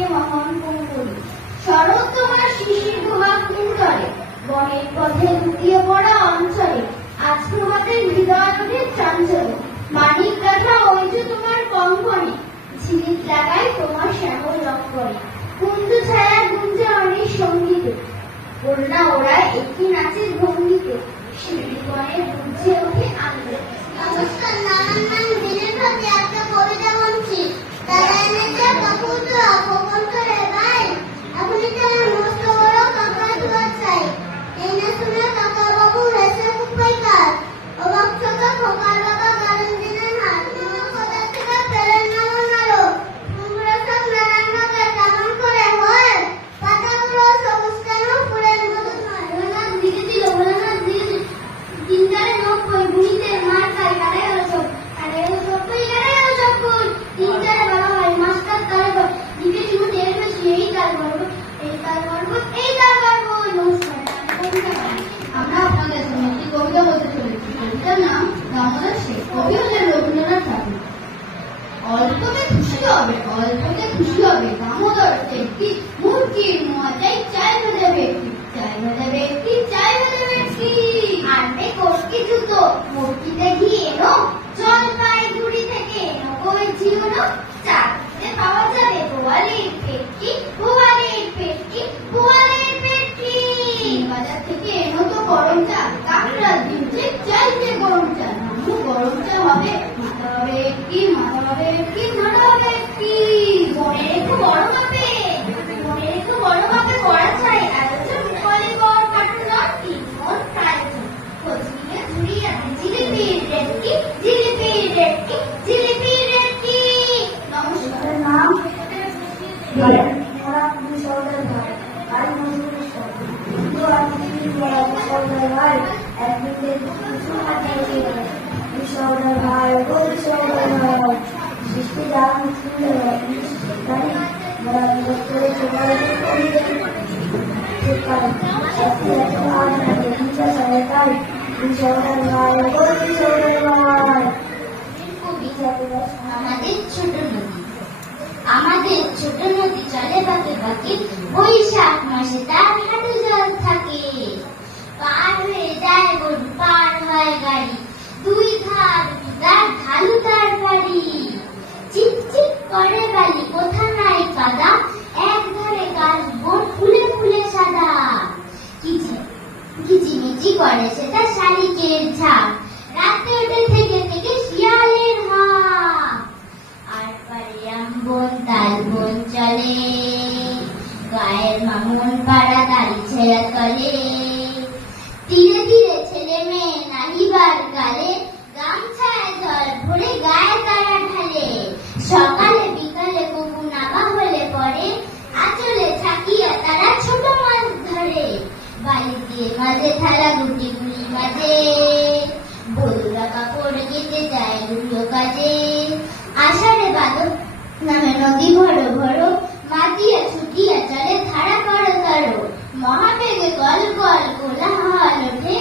দিয়ে মহান করি শরৎ তোমার শিশির ধোয়া কুঞ্জরে বনের পথে লুকিয়ে পড়া অঞ্চলে আজ প্রভাতের হৃদয় ওঠে চঞ্চলে মানিক গাথা ওই যে তোমার কঙ্কনে ঝিলিক লাগাই তোমার শ্যামল লক্ষ্মণে কুঞ্জ ছায়া গুঞ্জে অনেক সঙ্গীতে ওড়না ওড়ায় একটি নাচের ভঙ্গিতে শিল্পীগণে বুঝে ওঠে আনন্দে। নমস্কার, আমার নাম দিনের ভাবি, একটা কবিতা বলছি। তারা এনেছে কপুত্র কপুত্রে ভাই, আপনি কেন মস্ত বড় কাকা দুয়া চাই। এই না শুনে কাকা বাবু হেসে খুব পাইকার, অবাক চোখে খোকার বাবা গালেন দিনের হাত, কোথা থেকে পেলেন না মনারো, কুমড়ো সব নারায়ণকে কেমন করে হয়, পাতাগুলো সবুজ কেন ফুলের মতো নয়। ভোলানাথ ধীরে দিল, ভোলানাথ ধীরে দিল, তিনটারে 90 গুণিতে মার খাই কারে সব কারে সব কারে সব তিনটারে বড় হয় মাস্টার কারে বল দিকে শুরু টের বেশি এই কার বলবো এই কার বলবো এই কার বলবো। নমস্কার, আমরা আপনাদের জন্য একটি কবিতা বলতে চলেছি। কবিতার নাম দামোদর শেঠ। কবি হলেন রবীন্দ্রনাথ ঠাকুর। অল্পতে খুশি হবে, অল্পতে খুশি হবে দামোদর শেঠটি মুরগির মজাই চাই ভাজা ভেটকি, চাই ভাজা ভেটকি, চাই ভাজা ভেটকি। আনবে কোষ্টি জুতো মুরগিতে ঘিয়ে এনো, জলপাইগুড়ি থেকে এনো কই ঝিউনো, চাকরিতে পাওয়া যাবে বোয়ালের পেটকি, বোয়ালের পেটকি, বোয়ালের পেটকি। বাজার থেকে এনো তো গরম চা, কাকড়া দিচ্ছে চাইছে গরম চা। নামু গরম চা হবে, মাথা হবে একটি, মাথা হবে একটি, মাথা হবে একটি। মনে রেখো বড় মাপে, মনে রেখো বড় মাপে পড়া চাই, আলোচন কলে কর কাটুন তিন মন প্রায়োজন খোঁজনিয়ে ঝুড়িয়ে আছে জিলিপির রেটকি, জিলিপির রেটকি, জিলিপির রেটকি। নমস্কার। নাম ওরা সৌদের ভাই আর মজুরি কিন্তু আপনি সৌদের ভাই একদিকে কিছু সৌদের ভাই ওই সৌদের ভাই সৃষ্টি যারা মুসলিম তাই ওরা করে সবাই ঠিক করে সত্যি এত আর হিংসা সরকার সৌদের ভাই ওই সৌদের ভাই। আমাদের ছোট নদী, আমাদের ছোট নদী চলে বাঁকে বাঁকে, বৈশাখ মাসে তার হাঁটু জল থাকে, পার হয়ে যায় গরু, পার হয় গাড়ি, দুই ধার তার ঢালু তার বাড়ি, চিকচিক করে বালি কোথা নাই কাদা, এক ধারে গাছ বোট ফুলে ফুলে সাদা, কিচিমিচি করে সেটা শালিকের ঝাঁক, রাতে ওঠে থেকে থেকে শিয়ালের হাঁক, আর পারে আমবন তালবন চলে, গায়ের মামুন পাড়া দাড়ি ছেঁড়া তলে, ধীরে ধীরে ছেলে মেয়ে নাহিবার কালে, গামছায় জল ভরে গায়ে তারা ঢালে, সকালে বিকালে কুকু নামা হলে পরে, আঁচলে থাকিয়া তারা ছোট মাছ ধরে, বালি দিয়ে মাঝে থালা গুটি গুলি মাঝে, বলুরা কাপড় কেটে যায় দুটো কাজে, আষাঢ়ে বাদক নামে নদী ভরো ভরো, মাতিয়া ছুটিয়া চলে ধারা করো করো, মহাবেগে গল গল কোলাহল ওঠে,